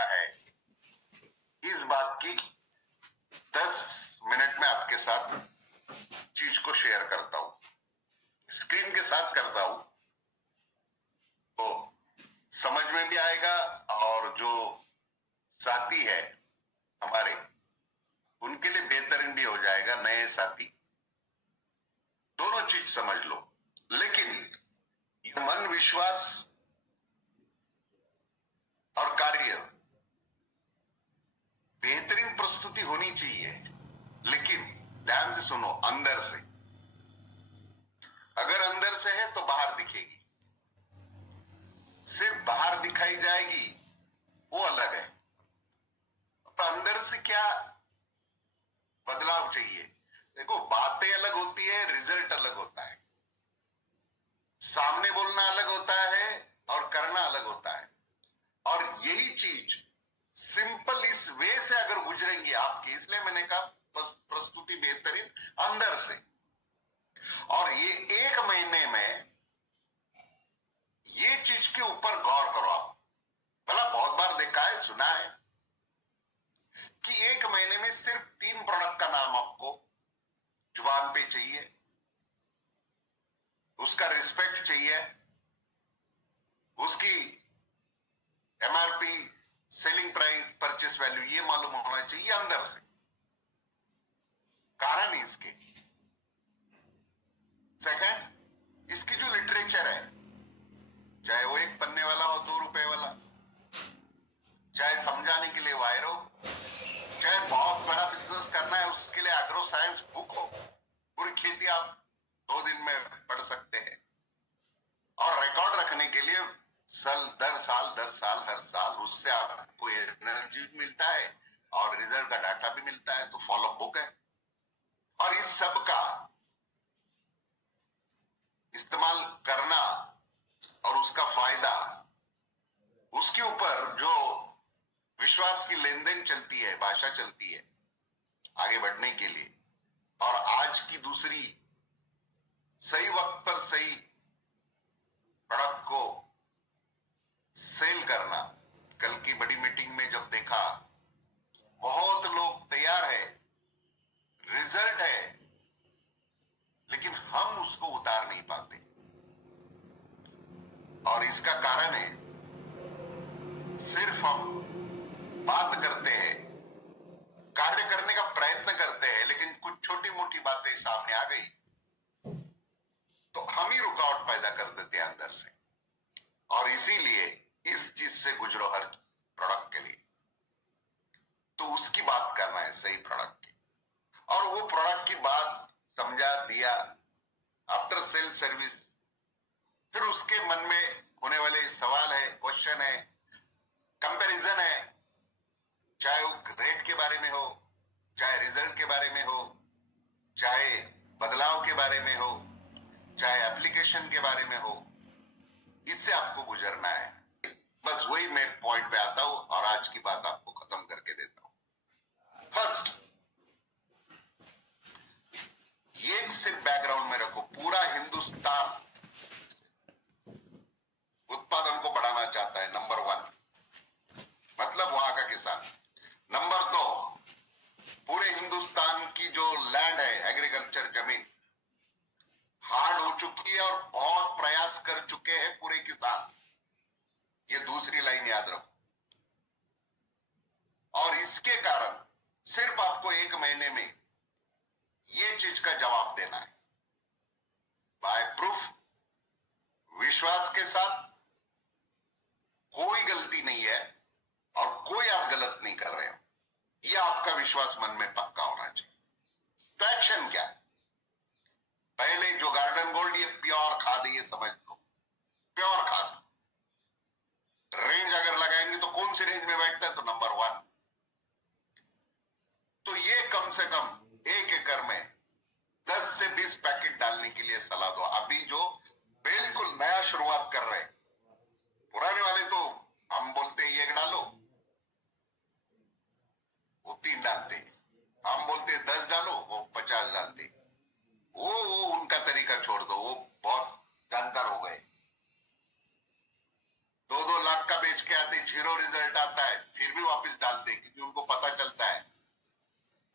है इस बात की 10 मिनट में आपके साथ चीज को शेयर करता हूं, स्क्रीन के साथ करता हूं, तो समझ में भी आएगा और जो साथी है हमारे उनके लिए बेहतरीन भी हो जाएगा। नए साथी दोनों चीज समझ लो, लेकिन ये मन, विश्वास और कार्य बेहतरीन प्रस्तुति होनी चाहिए, लेकिन ध्यान से सुनो, अंदर से। अगर अंदर से है तो बाहर दिखेगी, सिर्फ बाहर दिखाई जाएगी वो अलग है। तो अंदर से क्या बदलाव चाहिए? देखो, बातें अलग होती है, रिजल्ट अलग होता है। सामने बोलना अलग होता है और करना अलग होता है। और यही चीज सिंपल इस वे से अगर गुजरेंगी आपकी, इसलिए मैंने कहा प्रस्तुति बेहतरीन अंदर से। और ये 1 महीने में ये चीज के ऊपर गौर करो आप। भला बहुत बार देखा है, सुना है कि 1 महीने में सिर्फ 3 प्रोडक्ट का नाम आपको जुबान पे चाहिए, उसका रिस्पेक्ट चाहिए, उसकी MRP, selling price, purchase value ये मालूम होना चाहिए अंदर से। कारण इसके सेकंड, इसकी जो लिटरेचर है, चाहे वो 1 पन्ने वाला हो, 2 रुपए वाला, चाहे समझाने के लिए वायर हो, चाहे बहुत बड़ा बिजनेस करना है उसके लिए एग्रो साइंस बुक हो, पूरी खेती आप 2 दिन में पढ़ सकते हैं। और रिकॉर्ड रखने के लिए दर साल हर साल उससे आपको एनर्जी मिलता है और रिजल्ट का डाटा भी मिलता है, तो फॉलो बुक है। और इस सब का इस्तेमाल करना और उसका फायदा, उसके ऊपर जो विश्वास की लेन देन चलती है, भाषा चलती है आगे बढ़ने के लिए। और आज की दूसरी, सही वक्त पर सही प्रोडक्ट को सेल करना। कल की बड़ी मीटिंग में जब देखा, बहुत लोग तैयार है, रिजल्ट है, लेकिन हम उसको उतार नहीं पाते। और इसका कारण है, सिर्फ हम बात करते हैं, कार्य करने का प्रयत्न करते हैं, लेकिन कुछ छोटी मोटी बातें सामने आ गई तो हम ही रुकावट पैदा कर देते हैं अंदर से। और इसीलिए इस चीज से गुजरो हर प्रोडक्ट के लिए, तो उसकी बात करना है, सही प्रोडक्ट की। और वो प्रोडक्ट की बात समझा दिया, आफ्टर सेल सर्विस, फिर उसके मन में होने वाले सवाल है, क्वेश्चन है, कंपैरिजन है, चाहे वो रेट के बारे में हो, चाहे रिजल्ट के बारे में हो, चाहे बदलाव के बारे में हो, चाहे एप्लीकेशन के बारे में हो, इससे आपको गुजरना है। बस वही मैं पॉइंट पे आता हूं और आज की बात आपको खत्म करके देता हूं। फर्स्ट, ये सिर्फ बैकग्राउंड में रखो, पूरा हिंदुस्तान उत्पादन को बढ़ाना चाहता है, नंबर 1, मतलब वहां का किसान। नंबर 2, पूरे हिंदुस्तान की जो लैंड है, एग्रीकल्चर जमीन हार्ड हो चुकी है और बहुत प्रयास कर चुके हैं पूरे किसान। ये दूसरी लाइन याद रखो। और इसके कारण सिर्फ आपको 1 महीने में ये चीज का जवाब देना है, बाय प्रूफ, विश्वास के साथ। कोई गलती नहीं है और कोई आप गलत नहीं कर रहे हो, यह आपका विश्वास मन में पक्का होना चाहिए। तो एक्शन क्या है? पहले जो गार्डन गोल्ड, ये प्योर खाद, ये समझ लो, प्योर खाद। रेंज अगर लगाएंगे तो कौन सी रेंज में बैठता है? तो नंबर 1। तो ये कम से कम 1 एकड़ में 10 से 20 पैकेट डालने के लिए सलाह दो। अभी जो बिल्कुल नया शुरुआत कर रहे हैं, पुराने वाले तो हम बोलते हैं 1 डालो, वो 3 डालते, हम बोलते 10 डालो, वो 50 डालते। वो उनका तरीका छोड़ दो, वो बहुत जानकार हो गए। 2-2 लाख का बेच के आते, 0 रिजल्ट आता है, फिर भी वापस डालते, क्योंकि उनको पता चलता है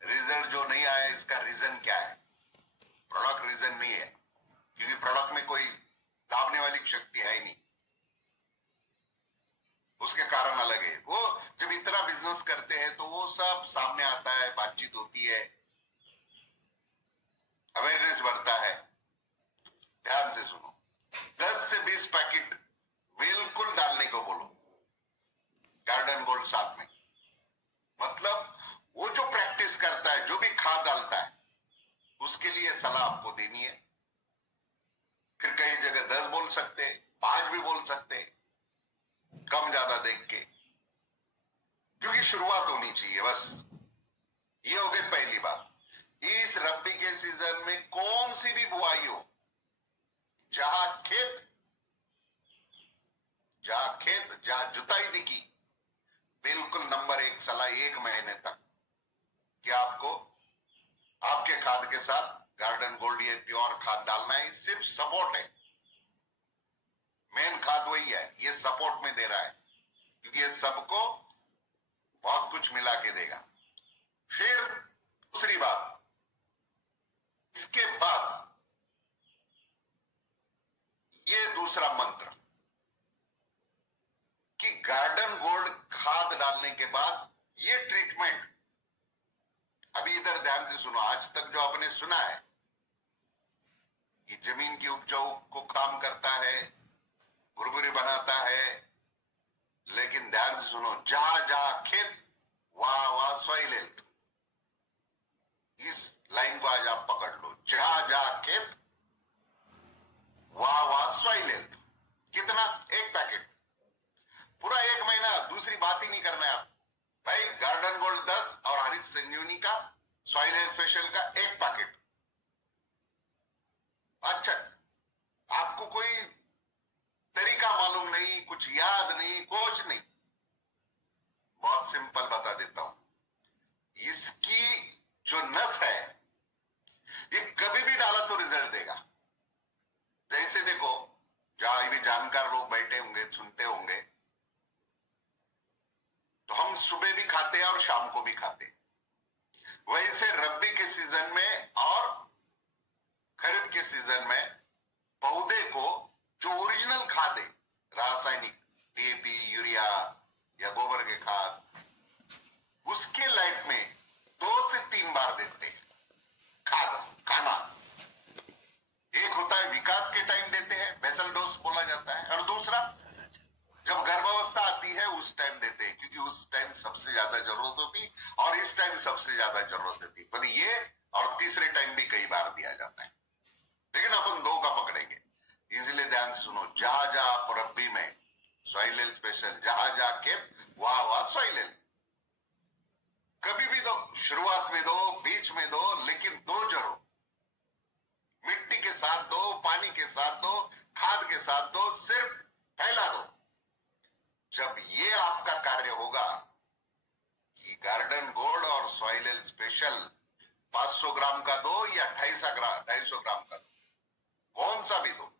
रिजल्ट जो नहीं आया इसका रीजन क्या है। प्रोडक्ट रीजन नहीं है, क्योंकि प्रोडक्ट में कोई दाबने वाली शक्ति है ही नहीं, उसके कारण अलग है। वो जब इतना बिजनेस करते हैं तो वो सब सामने आता है, बातचीत होती है, अवेयरनेस बढ़ता है। ध्यान से सुनो, 10 से 20 पैकेट बिल्कुल डालने को बोलो गार्डन गोल्ड साथ में। मतलब वो जो प्रैक्टिस करता है, जो भी खाद डालता है, उसके लिए सलाह आपको देनी है। फिर कई जगह 10 बोल सकते, 5 भी बोल सकते, कम ज्यादा देख के, क्योंकि शुरुआत होनी चाहिए बस। ये हो गई पहली बात। इस रबी के सीजन में कौन सी भी बुआई हो, जहां खेत जहां जुताई दिखी, बिल्कुल नंबर 1 सलाह 1 महीने तक कि आपको आपके खाद के साथ गार्डन गोल्ड ये प्योर खाद डालना है। सिर्फ सपोर्ट है, मेन खाद वही है, ये सपोर्ट में दे रहा है, क्योंकि ये सबको बहुत कुछ मिला के देगा। फिर दूसरी बात, इसके बाद ये दूसरा मंत्र कि गार्डन गोल्ड खाद डालने के बाद ये ट्रीटमेंट, अभी इधर ध्यान से सुनो, आज तक जो आपने सुना है कि जमीन की उपजाऊ को काम करता है, भुरभुरी बनाता है, लेकिन ध्यान से सुनो, जहां जहां खेत वहां सॉइल हेल्थ। इस लाइन को आज आप पकड़ लो, जहां जहां खेत वहां सॉइल हेल्थ। कितना? 1 पैकेट पूरा 1 महीना, दूसरी बात ही नहीं करना है आप भाई। गार्डन गोल्ड 10 और हरित संजीवनी का सॉइल हेल्थ स्पेशल का 1 पैकेट। अच्छा, आपको कोई तरीका मालूम नहीं, कुछ याद नहीं, कुछ नहीं, बहुत सिंपल बता देता हूं। इसकी जो नस है, ये कभी भी डाला तो रिजल्ट देगा। जैसे देखो, जहां भी जानकार लोग बैठे होंगे, सुनते होंगे, तो हम सुबह भी खाते हैं और शाम को भी खाते हैं। वैसे रबी के सीजन में और खरीफ के सीजन में पौधे को जो ओरिजिनल खाद है, रासायनिक डीएपी, यूरिया या गोबर के खाद, उसके लाइफ में 2 से 3 बार देते हैं खाना। एक होता है विकास के टाइम देते हैं, बेसल डोज बोला जाता है, और दूसरा जब गर्भावस्था आती है उस टाइम देते हैं, क्योंकि उस टाइम सबसे ज्यादा जरूरत होती और इस टाइम सबसे ज्यादा जरूरत होती। पर ये और तीसरे टाइम भी कई बार दिया जाता है, लेकिन अपन 2 का पकड़ेंगे। इसलिए ध्यान से सुनो, जहां जहां आप रब्बी में सॉइल हेल्थ स्पेशल, जहां जहां खेत वहां सॉइल हेल्थ। कभी भी दो, शुरुआत में दो, बीच में दो, लेकिन 2 जरूर। मिट्टी के साथ दो, पानी के साथ दो, खाद के साथ दो, सिर्फ फैला दो। जब ये आपका कार्य होगा कि गार्डन गोल्ड और सॉइल हेल्थ स्पेशल 500 ग्राम का दो या 250 ग्राम का दो, कौन सा भी दो,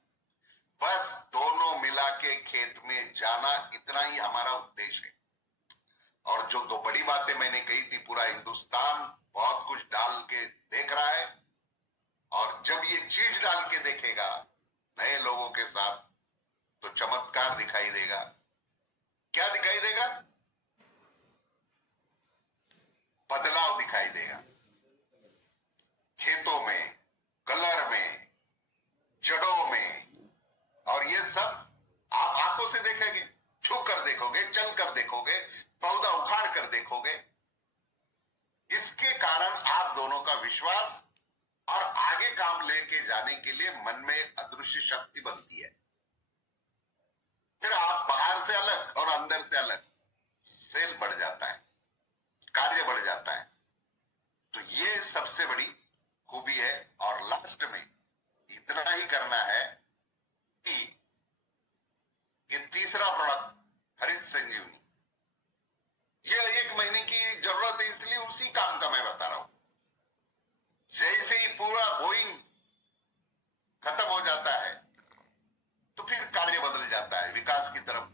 बस दोनों मिला के खेत में जाना, इतना ही हमारा उद्देश्य है। और जो 2 बड़ी बातें मैंने कही थी, पूरा हिंदुस्तान बहुत कुछ डाल के देख रहा है, और जब ये चीज डाल के देखेगा नए लोगों के साथ, तो चमत्कार दिखाई देगा। क्या दिखाई देगा? बदलाव दिखाई देगा, खेतों में, कलर में, जड़ों में। और ये सब आप आंखों से देखेंगे, छू कर देखोगे, चल कर देखोगे, पौधा उखाड़ कर देखोगे। इसके कारण आप दोनों का विश्वास और आगे काम लेके जाने के लिए मन में एक अदृश्य शक्ति बनती है। फिर आप बाहर से अलग और अंदर से अलग, सेल बढ़ जाता है, कार्य बढ़ जाता है। तो ये सबसे बड़ी खूबी है। और लास्ट में इतना ही करना है कि ये तीसरा प्रोडक्ट हरित संजीवनी, ये 1 महीने की जरूरत है, इसलिए उसी काम का मैं बता रहा हूं। जैसे ही पूरा बोइंग खत्म हो जाता है, तो फिर कार्य बदल जाता है विकास की तरफ।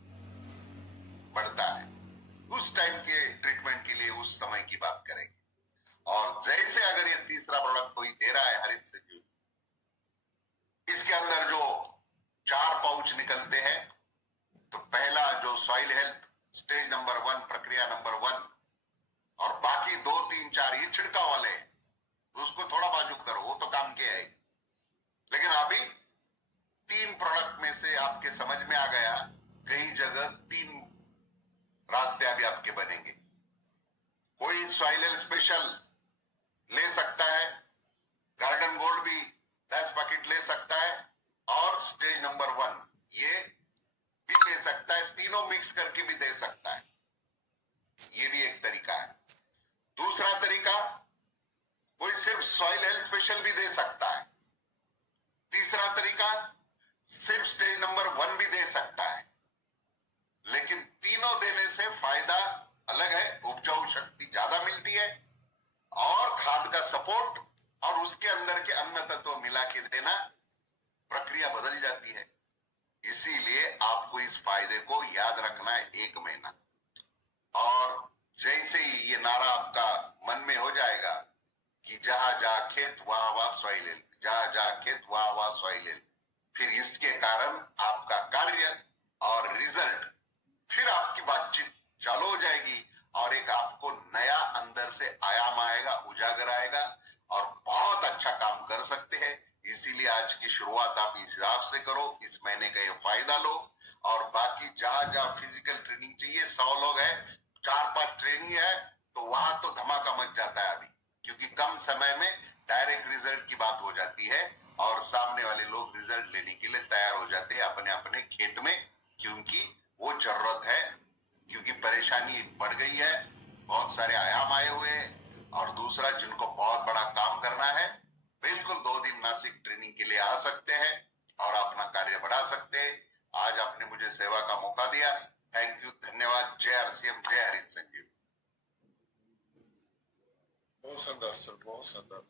3 4 ये छिड़काव वाले हैं, उसको थोड़ा बाजुक करो, वो तो काम के आएगी। लेकिन अभी 3 प्रोडक्ट में से आपके समझ में आ गया, कई जगह 3 रास्ते अभी आपके बनेंगे। कोई सॉइल स्पेशल ले सकता है, गार्डन गोल्ड भी 10 पैकेट ले सकता है, और स्टेज नंबर 1 ये भी ले सकता है, तीनों मिक्स करके भी दे सकता है। ये भी एक तरीका है। दूसरा तरीका, कोई सिर्फ सॉइल हेल्थ स्पेशल भी दे सकता है। तीसरा तरीका, सिर्फ स्टेज नंबर 1 भी दे सकता है। लेकिन तीनों देने से फायदा अलग है, उपजाऊ शक्ति ज्यादा मिलती है, और खाद का सपोर्ट और उसके अंदर के अन्य तत्व मिला के देना, प्रक्रिया बदल जाती है। इसीलिए आपको इस फायदे को याद रखना है 1 महीना। और जैसे ही ये नारा आपका मन में हो जाएगा कि जहां जहां खेत वहां वहां सॉइल हेल्थ, जहां जहां खेत वहां वहां सॉइल हेल्थ, फिर इसके कारण आपका कार्य और रिजल्ट, फिर आपकी बातचीत चालू हो जाएगी, और एक आपको नया अंदर से आयाम आएगा, उजागर आएगा, और बहुत अच्छा काम कर सकते हैं। इसीलिए आज की शुरुआत आप इस हिसाब से करो, इस महीने का ये फायदा लो, और बाकी जहां जहां फिजिकल ट्रेनिंग चाहिए, 100 लोग हैं, 4-5 ट्रेनिंग है, तो वहां तो धमाका मच जाता है अभी, क्योंकि कम समय में डायरेक्ट रिजल्ट की बात हो जाती है, और सामने वाले लोग रिजल्ट लेने के लिए तैयार हो जाते हैं अपने अपने खेत में, क्योंकि वो जरूरत है, क्योंकि परेशानी बढ़ गई है, बहुत सारे आयाम आए हुए हैं। और दूसरा, जिनको बहुत बड़ा काम करना है, बिल्कुल 2 दिन नासिक ट्रेनिंग के लिए आ सकते हैं और अपना कार्य बढ़ा सकते हैं। आज आपने मुझे सेवा का मौका दिया, थैंक यू, धन्यवाद। जय RCM, जय हरीश संजीव। बहुत सुंदर सर, बहुत सुंदर।